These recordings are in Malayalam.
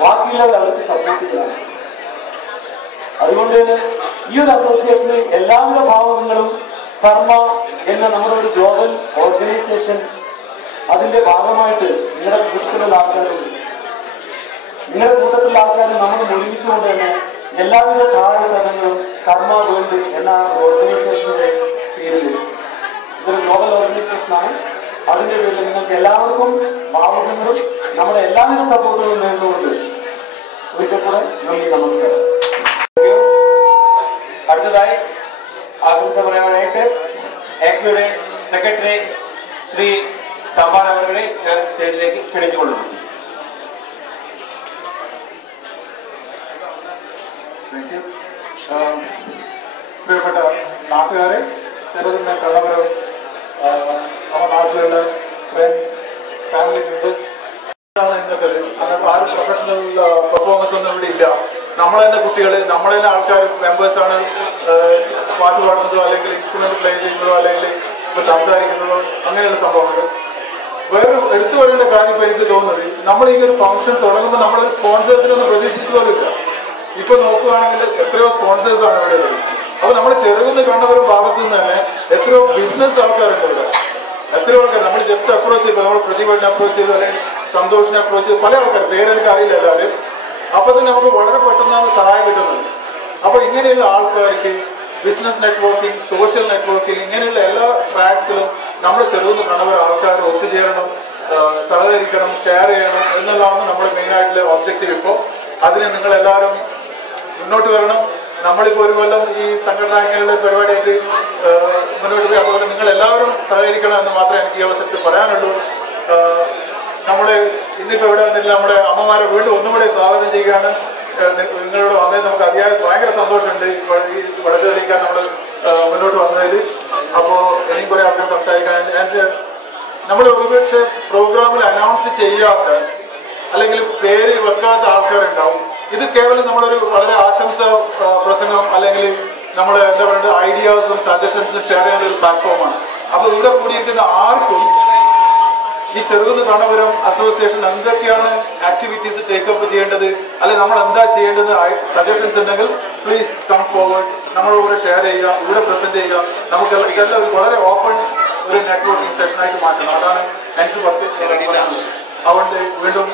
ബാക്കിയുള്ളവർ അവർക്ക് സപ്പോർട്ട് ചെയ്യണം. അതുകൊണ്ട് തന്നെ ഈ ഒരു അസോസിയേഷന് എല്ലാവിധ ഭാവങ്ങളും കർമ്മ എന്ന നമ്മുടെ ഒരു ഗ്ലോബൽ ഓർഗനൈസേഷൻ അതിന്റെ ഭാഗമായിട്ട് നിങ്ങളുടെ കൂട്ടത്തിലുള്ള ആൾക്കാരും നമ്മൾ ഒരുമിച്ചുകൊണ്ട് തന്നെ എല്ലാവിധ സഹായ സഹകരണങ്ങളും കർമ്മ വേൾഡ് എന്ന ഓർഗനൈസേഷന്റെ പേരിൽ ഇതൊരു ഗ്ലോബൽ ഓർഗനൈസേഷനാണ്. അതിന്റെ പേരിൽ നിങ്ങൾക്ക് എല്ലാവർക്കും ഭാവങ്ങളും നമ്മുടെ എല്ലാവിധ സപ്പോർട്ടുകളും നേർന്നുകൊണ്ട് ഒരിക്കൽ കൂടെ നന്ദി, നമസ്കാരം. അടുത്തതായി ആശംസ പറയാനായിട്ട് ആക്മിയുടെ സെക്രട്ടറി ശ്രീ തമ്പാൻ അവരെ ഞാൻ സ്റ്റേജിലേക്ക് ക്ഷണിച്ചുകൊള്ളുന്നു. പ്രിയപ്പെട്ട നാട്ടുകാരെ, ചെറുതുന്ന കള്ളവരും നമ്മുടെ നാട്ടിലുള്ള ഫ്രണ്ട്സ്, ഫാമിലി മെമ്പേഴ്സ് ഇന്നത്തെ അങ്ങനത്തെ ആരും പ്രൊഫഷണൽ പെർഫോമൻസ് ഒന്നും ഇവിടെ ഇല്ല. നമ്മൾ തന്നെ കുട്ടികൾ, നമ്മൾ തന്നെ ആൾക്കാർ മെമ്പേഴ്സാണ് പാട്ട് പാടുന്നതോ അല്ലെങ്കിൽ ഇൻസ്ട്രുമെന്റ് പ്ലേ ചെയ്യുന്നതോ അല്ലെങ്കിൽ സംസാരിക്കുന്നതോ അങ്ങനെയുള്ള സംഭവങ്ങൾ. വേറെ എടുത്തു പറയേണ്ട കാര്യം ഇപ്പൊ എനിക്ക് തോന്നുന്നത്, നമ്മൾ ഈ ഒരു ഫംഗ്ഷൻ തുടങ്ങുമ്പോൾ നമ്മളൊരു സ്പോൺസേഴ്സിനൊന്നും പ്രതീക്ഷിച്ചു പോലും ഇല്ല. ഇപ്പൊ നോക്കുകയാണെങ്കിൽ എത്രയോ സ്പോൺസേഴ്സാണ് ഇവിടെ ഉള്ളത്. അപ്പൊ നമ്മൾ ചെറുകുന്ന കണ്ണവരും ഭാഗത്തു നിന്ന് തന്നെ എത്രയോ ബിസിനസ് ആൾക്കാരുണ്ട് ഇവിടെ. എത്രയോ ആൾക്കാർ നമ്മൾ ജസ്റ്റ് അപ്രോച്ച് ചെയ്തു, നമ്മൾ പ്രതിഭനെ അപ്രോച്ച് ചെയ്തു അല്ലെങ്കിൽ സന്തോഷിനെ അപ്രോച്ച് ചെയ്തു, പല ആൾക്കാർ പേരെനിക്ക് അറിയില്ല എല്ലാവരും. അപ്പൊ തന്നെ നമുക്ക് വളരെ പെട്ടെന്നാണ് സഹായം കിട്ടുന്നത്. അപ്പൊ ഇങ്ങനെയുള്ള ആൾക്കാർക്ക് ബിസിനസ് നെറ്റ്വർക്കിംഗ്, സോഷ്യൽ നെറ്റ്വർക്കിംഗ്, ഇങ്ങനെയുള്ള എല്ലാ ട്രാക്സിലും നമ്മൾ ചെറുകുന്ന കണ്ണവർ ആൾക്കാർ ഒത്തുചേരണം, സഹകരിക്കണം, ഷെയർ ചെയ്യണം എന്നുള്ളതാണ് നമ്മുടെ മെയിൻ ആയിട്ടുള്ള ഒബ്ജക്റ്റീവ്. ഇപ്പോൾ അതിന് നിങ്ങൾ എല്ലാവരും മുന്നോട്ട് വരണം. നമ്മളിപ്പോൾ ഒരു കൊല്ലം ഈ സംഘടന ഇങ്ങനെയുള്ള പരിപാടിയായിട്ട് മുന്നോട്ട് പോയി. അതുപോലെ നിങ്ങൾ എല്ലാവരും സഹകരിക്കണം എന്ന് മാത്രമേ എനിക്ക് ഈ അവസരത്തിൽ പറയാനുള്ളൂ. നമ്മൾ ഇന്നിപ്പോൾ ഇവിടെ വന്നില്ല, നമ്മുടെ അമ്മമാരെ വീണ്ടും ഒന്നുകൂടെ സ്വാഗതം ചെയ്യുകയാണ്. നിങ്ങളിവിടെ വന്നതിൽ നമുക്ക് അതിയായ ഭയങ്കര സന്തോഷമുണ്ട്. ഈ വടക്ക് കളിക്കാൻ നമ്മൾ മുന്നോട്ട് വന്നതിൽ. അപ്പോൾ എനിക്ക് കുറേ ആൾക്കാർ സംസാരിക്കാൻ, നമ്മൾ ഒരുപക്ഷെ പ്രോഗ്രാമിൽ അനൗൺസ് ചെയ്യാത്ത അല്ലെങ്കിൽ പേര് വെക്കാത്ത ആൾക്കാരുണ്ടാവും. ഇത് കേവലം നമ്മളൊരു വളരെ ആശംസ പ്രസംഗം അല്ലെങ്കിൽ നമ്മൾ എന്താ പറയുക ഐഡിയാസും സജഷൻസും ഷെയർ ചെയ്യാനുള്ള ഒരു പ്ലാറ്റ്ഫോമാണ്. അപ്പോൾ ഇവിടെ കൂടിയിരിക്കുന്ന ആർക്കും ഈ ചെറുകുന്ന് കണ്ണപുരം അസോസിയേഷൻ എന്തൊക്കെയാണ് ആക്ടിവിറ്റീസ് ടേക്കപ്പ് ചെയ്യേണ്ടത് അല്ലെങ്കിൽ നമ്മൾ എന്താ ചെയ്യേണ്ടത് സജഷൻസ് ഉണ്ടെങ്കിൽ പ്ലീസ് കം ഫോർവേഡ്, നമ്മളോട് ഷെയർ ചെയ്യുക, ഇവിടെ പ്രസന്റ് ചെയ്യുക. നമുക്ക് ഇതെല്ലാം ഒരു വളരെ ഓപ്പൺ ഒരു നെറ്റ്വർക്കിംഗ് സെഷനായിട്ട് മാറ്റണം. അതാണ് എനിക്ക് അതുകൊണ്ട് വീണ്ടും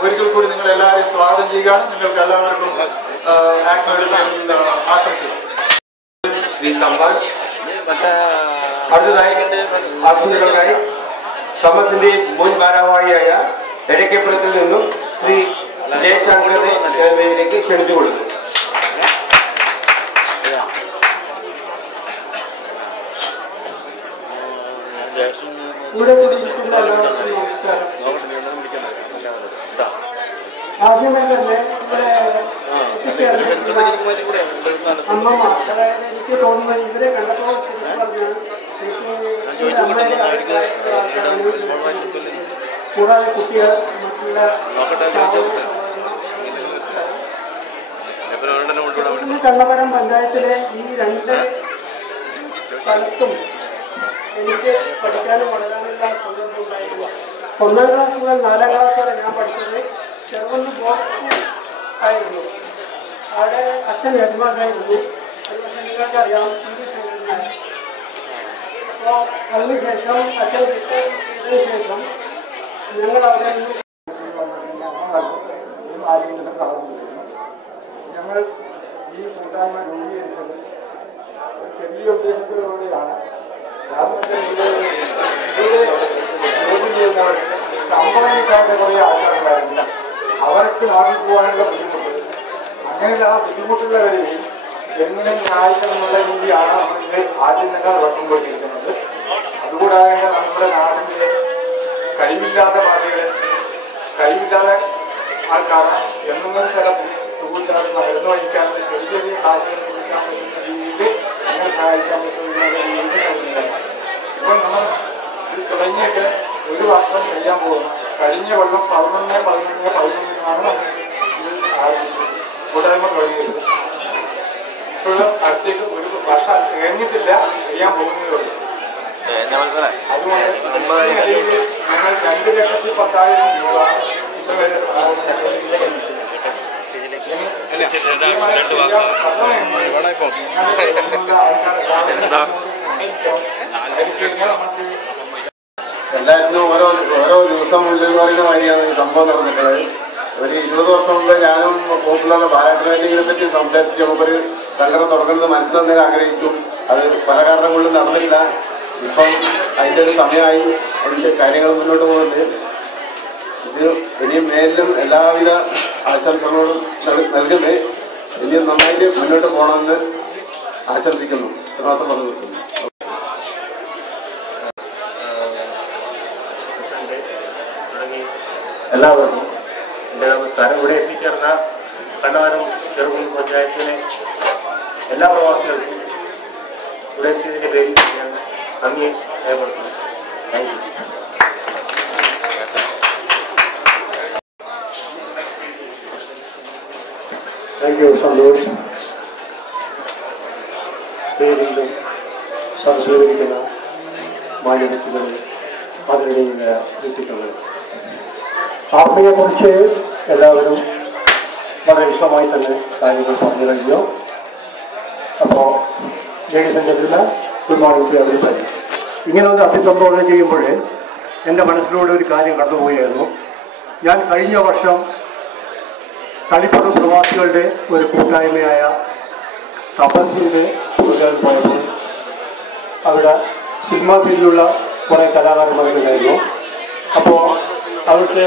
ഒരിക്കൽ കൂടി നിങ്ങൾ എല്ലാവരെയും സ്വാഗതം ചെയ്യുകയാണ്. നിങ്ങൾക്ക് എല്ലാവർക്കും ആശംസിക്കും. അടുത്തതായി ആശംസകൾക്കായി തോമസിന്റെ മുൻ ഭാരവാഹിയായ എടക്കപ്പുറത്തിൽ നിന്നും ശ്രീ ജയശങ്കറിനെ വേദിയിലേക്ക് ക്ഷണിച്ചുകൊള്ളുന്നു. ആദ്യമേ തന്നെ അമ്മമ്മ, അതായത് എനിക്ക് തോന്നുന്നത് ഇവരെ കണ്ടപ്പോൾ കൂടാതെ കുട്ടികൾ മറ്റുള്ള കണ്ണപുരം പഞ്ചായത്തിലെ ഈ രണ്ട് സ്ഥലത്തും എനിക്ക് പഠിക്കാനും വളരാനുള്ള സന്ദർഭം ഉണ്ടായിരുന്നു. 1ാം ക്ലാസ് മുതൽ 4ാം ക്ലാസ് വരെ ഞാൻ പഠിച്ചത് ചെറുകുന്ന് ബോക്സ് ആയിരുന്നു. അവിടെ അച്ഛൻ ഹെഡ്മാസ്റ്ററായിരുന്നു. അതുകൊണ്ട് നിങ്ങൾക്കറിയാം ശങ്കരനായ. അപ്പോൾ അതിനുശേഷം അച്ഛൻ റിട്ടയർ ചെയ്തതിനു ശേഷം ഞങ്ങൾ അവിടെ ഞങ്ങൾ ഈ കൂട്ടായ്മ രൂപീകരിച്ചത് ഒരു ചെറിയ ഉദ്ദേശത്തിലൂടെയാണ്. ജോലി ചെയ്യുന്നവർക്ക് ശമ്പളം കിട്ടാത്ത കുറേ ആൾക്കാരുണ്ടായിരുന്നില്ല. അവർക്ക് നാട്ടിൽ പോകാനുള്ള ബുദ്ധിമുട്ട്, അങ്ങനെയുള്ള ആ ബുദ്ധിമുട്ടുള്ളവരെയും എങ്ങനെ സഹായിക്കണം എന്നുള്ള രീതിയാണ് നമ്മൾ ഇത് ആദ്യം തന്നെ നടത്തിക്കൊണ്ടിരിക്കുന്നത്. അതുകൂടാതെ നമ്മുടെ നാട്ടിലെ കഴിവില്ലാത്ത പാർട്ടികളെ, കഴിവില്ലാത്ത ആൾക്കാരെ എന്നെങ്കിലും ചില സുഖമില്ലാതെ മരുന്ന് വഹിക്കാൻ ചെറിയ ചെറിയ കാശുകൾ കൊടുക്കാൻ പറ്റുന്ന രീതിയിൽ അങ്ങനെ സഹായിക്കാൻ പറ്റുന്ന രീതിയിൽ കഴിയുന്നതാണ്. ഇപ്പം നമ്മൾ ഇത് തുടങ്ങിയിട്ട് 1 വർഷം ചെയ്യാൻ പോകുന്നു. കഴിഞ്ഞ കൊല്ലം 11/11/11 ഇത് ആരംഭിച്ചത്, കൂട്ടായ്മ തുടങ്ങിയത്. ഇപ്പോഴും അടുത്തേക്ക് 1 വർഷം കഴിഞ്ഞിട്ടില്ല, ചെയ്യാൻ പോകുന്നതേ. അതുകൊണ്ട് ഞങ്ങൾ 2,10,000 രൂപ ഇതുവരെ എല്ലാറ്റിനും ഓരോ ദിവസം ഉണ്ടെന്ന് പറയുന്ന മാതിരിയാണ് ഈ സംഭവം നടന്നിട്ടുള്ളത്. ഒരു 20 വർഷം മുമ്പ് ഞാനും പോപ്പുലർ ബാലറ്റ് പറ്റി സംസാരിച്ച് നമുക്കൊരു സംഘടന തുടങ്ങുന്നത് മനസ്സിലാക്കാൻ ആഗ്രഹിച്ചു. അത് പല കാരണം കൊണ്ടും നടന്നില്ല. ഇപ്പം അതിൻ്റെ ഒരു സമയമായി, അതിൻ്റെ കാര്യങ്ങൾ മുന്നോട്ട് പോകുന്നുണ്ട്. ഇത് ഇനിയും മേലിലും എല്ലാവിധ ആശംസകളോടും നൽകുന്നത് ഇനിയും നന്നായിട്ട് മുന്നോട്ട് പോകണമെന്ന് ആശംസിക്കുന്നു. ഇത്രമാത്രം പറഞ്ഞു നിൽക്കുന്നു. എല്ലാവർക്കും എൻ്റെ നമസ്കാരം. ഇവിടെ എത്തിച്ചേർന്ന കണ്ണവരം ചെറുകുന്ന് പഞ്ചായത്തിലെ എല്ലാ പ്രവാസികൾക്കും ഇവിടെ എത്തിയതിൻ്റെ പേരിൽ ഞാൻ നന്ദി രേഖപ്പെടുത്തുന്നു. Thank you. Thank you Santhosh. പേരിലും സംസ്കരിക്കുന്ന മാന്യവ്യക്തികളെ അതിനിടയിലെ വ്യക്തിത്വങ്ങൾ ആത്മീയെക്കുറിച്ച് എല്ലാവരും വളരെ വിശദമായി തന്നെ കാര്യങ്ങൾ പറഞ്ഞു കഴിഞ്ഞു. അപ്പോൾ ladies and gentleman, good morning to everybody. ഇങ്ങനെ ഒരു അഭിസംബോധന ചെയ്യുമ്പോൾ എൻ്റെ മനസ്സിലൂടെ ഒരു കാര്യം കടന്നുപോയായിരുന്നു. ഞാൻ കഴിഞ്ഞ വർഷം തളിപ്പുറം പ്രവാസികളുടെ ഒരു കൂട്ടായ്മയായ തപസ്സിൻ്റെ പുറകാൻ പോയപ്പോൾ അവിടെ സിനിമ ഫീൽഡിലുള്ള കുറേ കലാകാരന്മാരുണ്ടായിരുന്നു. അപ്പോൾ അവർക്ക്